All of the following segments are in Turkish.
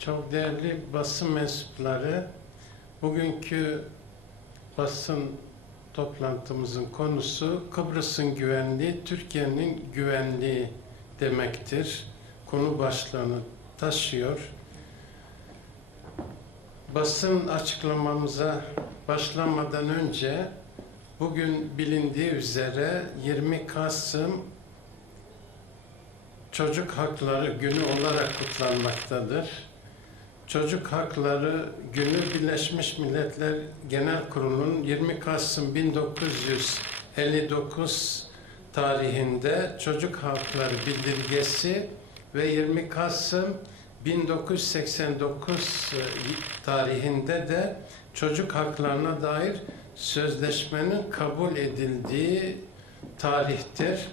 Çok değerli basın mensupları, bugünkü basın toplantımızın konusu Kıbrıs'ın güvenliği, Türkiye'nin güvenliği demektir. Konu başlığını taşıyor. Basın açıklamamıza başlamadan önce bugün bilindiği üzere 20 Kasım Çocuk Hakları Günü olarak kutlanmaktadır. Çocuk Hakları Günü Birleşmiş Milletler Genel Kurulu'nun 20 Kasım 1959 tarihinde Çocuk Hakları Bildirgesi ve 20 Kasım 1989 tarihinde de çocuk haklarına dair sözleşmenin kabul edildiği tarihtir.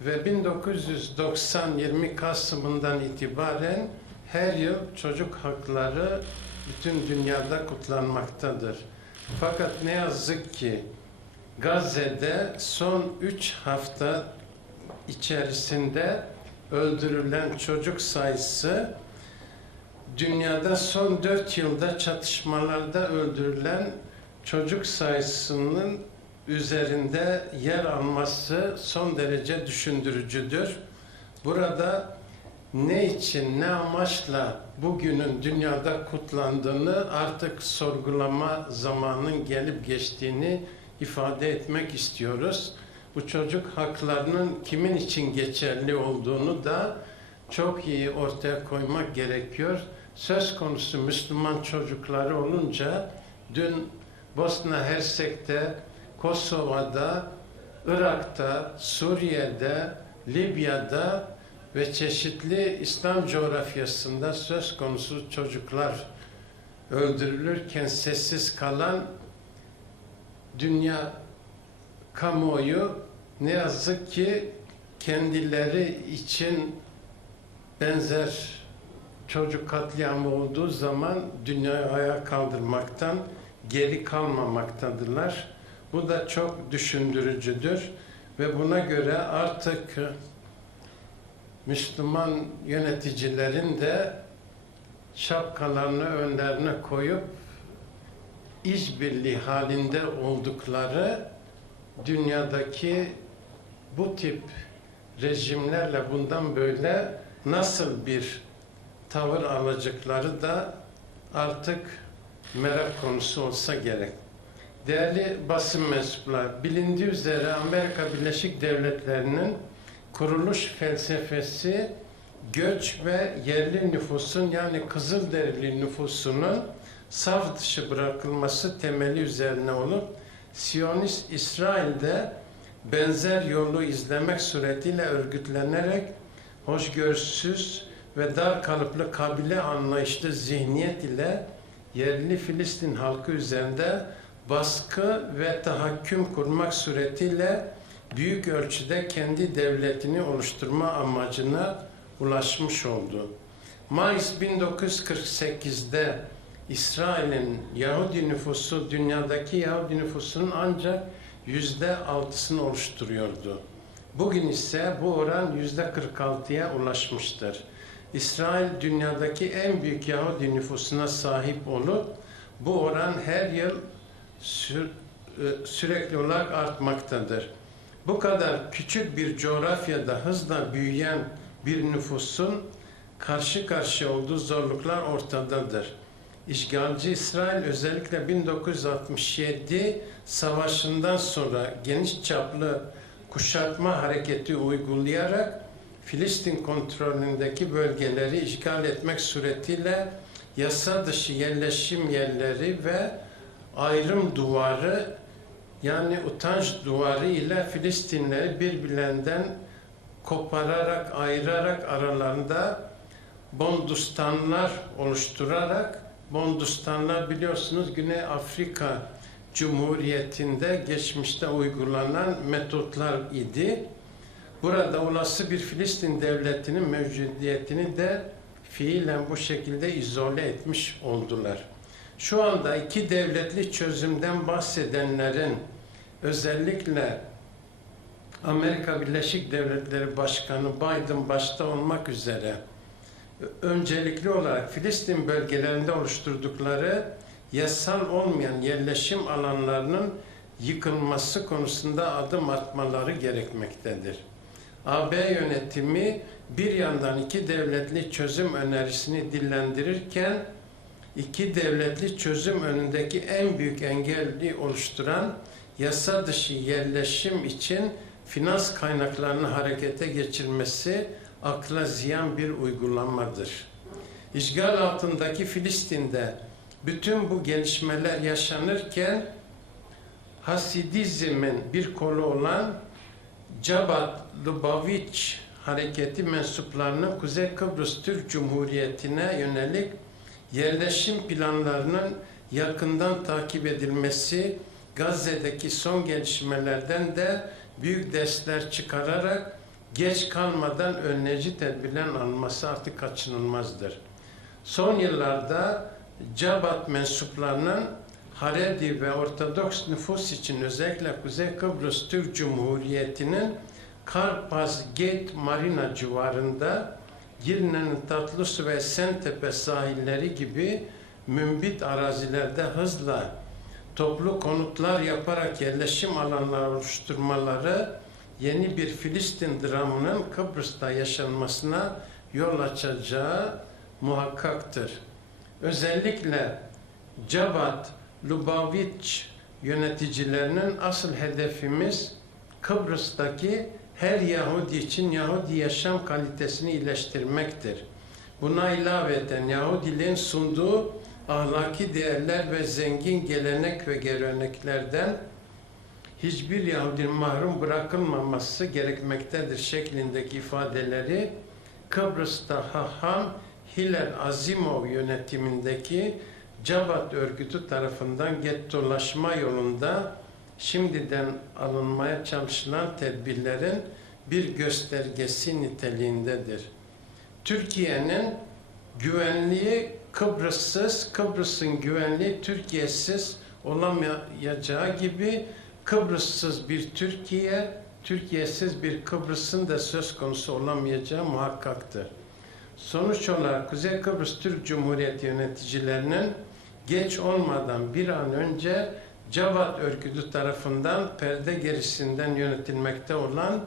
Ve 1990 20 Kasım'ından itibaren her yıl çocuk hakları bütün dünyada kutlanmaktadır. Fakat ne yazık ki Gazze'de son 3 hafta içerisinde öldürülen çocuk sayısı dünyada son 4 yılda çatışmalarda öldürülen çocuk sayısının üzerinde yer alması son derece düşündürücüdür. Burada ne için, ne amaçla bugünün dünyada kutlandığını artık sorgulama zamanının gelip geçtiğini ifade etmek istiyoruz. Bu çocuk haklarının kimin için geçerli olduğunu da çok iyi ortaya koymak gerekiyor. Söz konusu Müslüman çocukları olunca dün Bosna Hersek'te Kosova'da, Irak'ta, Suriye'de, Libya'da ve çeşitli İslam coğrafyasında söz konusu çocuklar öldürülürken sessiz kalan dünya kamuoyu ne yazık ki kendileri için benzer çocuk katliamı olduğu zaman dünyayı ayağa kaldırmaktan geri kalmamaktadırlar. Bu da çok düşündürücüdür ve buna göre artık Müslüman yöneticilerin de şapkalarını önlerine koyup işbirliği halinde oldukları dünyadaki bu tip rejimlerle bundan böyle nasıl bir tavır alacakları da artık merak konusu olsa gerek. Değerli basın mensupları, bilindiği üzere Amerika Birleşik Devletleri'nin kuruluş felsefesi göç ve yerli nüfusun yani Kızılderili nüfusunun saf dışı bırakılması temeli üzerine olup Siyonist İsrail'de benzer yolu izlemek suretiyle örgütlenerek hoşgörüsüz ve dar kalıplı kabile anlayışlı zihniyet ile yerli Filistin halkı üzerinde baskı ve tahakküm kurmak suretiyle büyük ölçüde kendi devletini oluşturma amacına ulaşmış oldu. Mayıs 1948'de İsrail'in Yahudi nüfusu dünyadaki Yahudi nüfusunun ancak yüzde altısını oluşturuyordu. Bugün ise bu oran yüzde 46'ya ulaşmıştır. İsrail dünyadaki en büyük Yahudi nüfusuna sahip olup bu oran her yıl sü e, sürekli olarak artmaktadır. Bu kadar küçük bir coğrafyada hızla büyüyen bir nüfusun karşı karşıya olduğu zorluklar ortadadır. İşgalci İsrail özellikle 1967 savaşından sonra geniş çaplı kuşatma hareketi uygulayarak Filistin kontrolündeki bölgeleri işgal etmek suretiyle yasa dışı yerleşim yerleri ve ayrım duvarı yani utanç duvarı ile Filistinleri birbirlerinden kopararak, ayırarak aralarında Bondustanlar oluşturarak Bondustanlar biliyorsunuz Güney Afrika Cumhuriyeti'nde geçmişte uygulanan metotlar idi. Burada olası bir Filistin devletinin mevcudiyetini de fiilen bu şekilde izole etmiş oldular. Şu anda iki devletli çözümden bahsedenlerin özellikle Amerika Birleşik Devletleri Başkanı Biden başta olmak üzere öncelikli olarak Filistin bölgelerinde oluşturdukları yasal olmayan yerleşim alanlarının yıkılması konusunda adım atmaları gerekmektedir. AB yönetimi bir yandan iki devletli çözüm önerisini dillendirirken iki devletli çözüm önündeki en büyük engelli oluşturan yasa dışı yerleşim için finans kaynaklarını harekete geçirmesi akla ziyan bir uygulamadır. İşgal altındaki Filistin'de bütün bu gelişmeler yaşanırken Hasidizmin bir kolu olan Cabat Lubavitch hareketi mensuplarının Kuzey Kıbrıs Türk Cumhuriyeti'ne yönelik yerleşim planlarının yakından takip edilmesi, Gazze'deki son gelişmelerden de büyük dersler çıkararak geç kalmadan önleyici tedbirler alınması artık kaçınılmazdır. Son yıllarda Cabat mensuplarının Haredi ve Ortodoks nüfus için özellikle Kuzey Kıbrıs Türk Cumhuriyeti'nin Karpaz Gate Marina civarında Girne'nin Tatlısu ve Sentepe sahilleri gibi mümbit arazilerde hızla toplu konutlar yaparak yerleşim alanları oluşturmaları yeni bir Filistin dramının Kıbrıs'ta yaşanmasına yol açacağı muhakkaktır. Özellikle Cabat, Lubavitch yöneticilerinin asıl hedefimiz Kıbrıs'taki her Yahudi için Yahudi yaşam kalitesini iyileştirmektir. Buna ilaveten Yahudiliğin sunduğu ahlaki değerler ve zengin gelenek ve geleneklerden hiçbir Yahudinin mahrum bırakılmaması gerekmektedir şeklindeki ifadeleri Kıbrıs'ta Haham Hilal Azimov yönetimindeki Cabat örgütü tarafından gettolaşma yolunda şimdiden alınmaya çalışılan tedbirlerin bir göstergesi niteliğindedir. Türkiye'nin güvenliği Kıbrıssız, Kıbrıs'ın güvenliği Türkiye'siz olamayacağı gibi Kıbrıssız bir Türkiye, Türkiye'siz bir Kıbrıs'ın da söz konusu olamayacağı muhakkaktır. Sonuç olarak Kuzey Kıbrıs Türk Cumhuriyeti yöneticilerinin geç olmadan bir an önce Cavat örgütü tarafından perde gerisinden yönetilmekte olan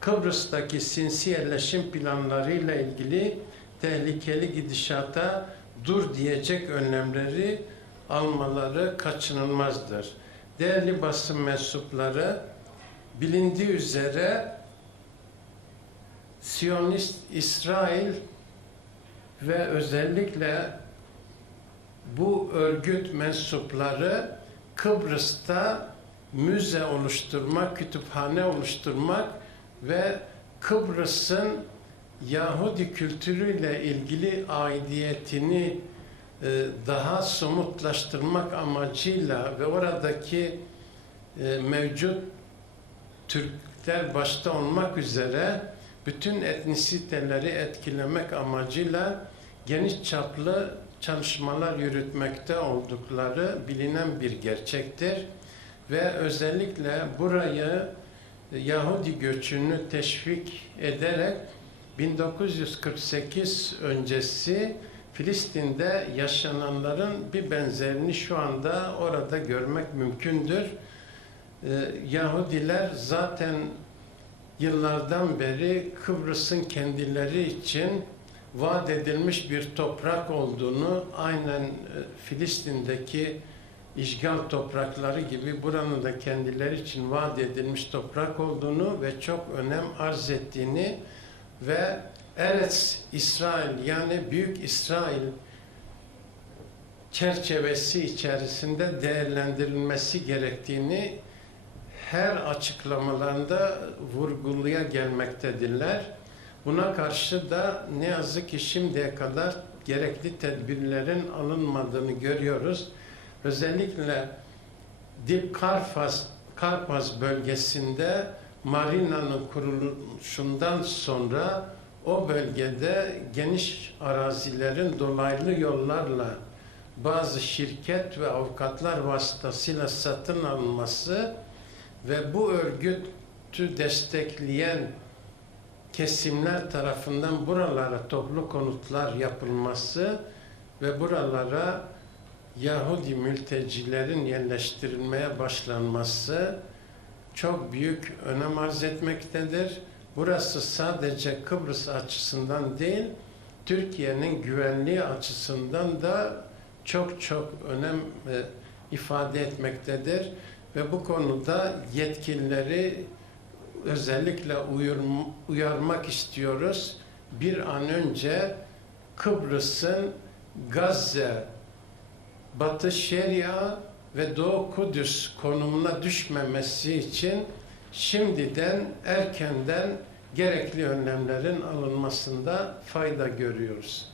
Kıbrıs'taki sinsi yerleşim planlarıyla ilgili tehlikeli gidişata dur diyecek önlemleri almaları kaçınılmazdır. Değerli basın mensupları, bilindiği üzere Siyonist İsrail ve özellikle bu örgüt mensupları Kıbrıs'ta müze oluşturmak, kütüphane oluşturmak ve Kıbrıs'ın Yahudi kültürüyle ilgili aidiyetini e, daha somutlaştırmak amacıyla ve oradaki e, mevcut Türkler başta olmak üzere bütün etnisiteleri etkilemek amacıyla geniş çaplı çalışmalar yürütmekte oldukları bilinen bir gerçektir ve özellikle burayı Yahudi göçünü teşvik ederek 1948 öncesi Filistin'de yaşananların bir benzerini şu anda orada görmek mümkündür. Ee, Yahudiler zaten yıllardan beri Kıbrıs'ın kendileri için vaat edilmiş bir toprak olduğunu aynen e, Filistin'deki işgal toprakları gibi buranın da kendileri için vaat edilmiş toprak olduğunu ve çok önem arz ettiğini ve Eretz İsrail yani Büyük İsrail çerçevesi içerisinde değerlendirilmesi gerektiğini her açıklamalarında vurguluya gelmektedirler. Buna karşı da ne yazık ki şimdiye kadar gerekli tedbirlerin alınmadığını görüyoruz. Özellikle Dip Karpaz, Karpaz bölgesinde marinanın kuruluşundan sonra o bölgede geniş arazilerin dolaylı yollarla bazı şirket ve avukatlar vasıtasıyla satın alınması ve bu örgütü destekleyen kesimler tarafından buralara toplu konutlar yapılması ve buralara Yahudi mültecilerin yerleştirilmeye başlanması çok büyük önem arz etmektedir. Burası sadece Kıbrıs açısından değil, Türkiye'nin güvenliği açısından da çok çok önem e, ifade etmektedir ve bu konuda yetkilileri özellikle uyarmak istiyoruz. Bir an önce Kıbrıs'ın Gazze, Batı Şeria ve Doğu Kudüs konumuna düşmemesi için şimdiden erkenden gerekli önlemlerin alınmasında fayda görüyoruz.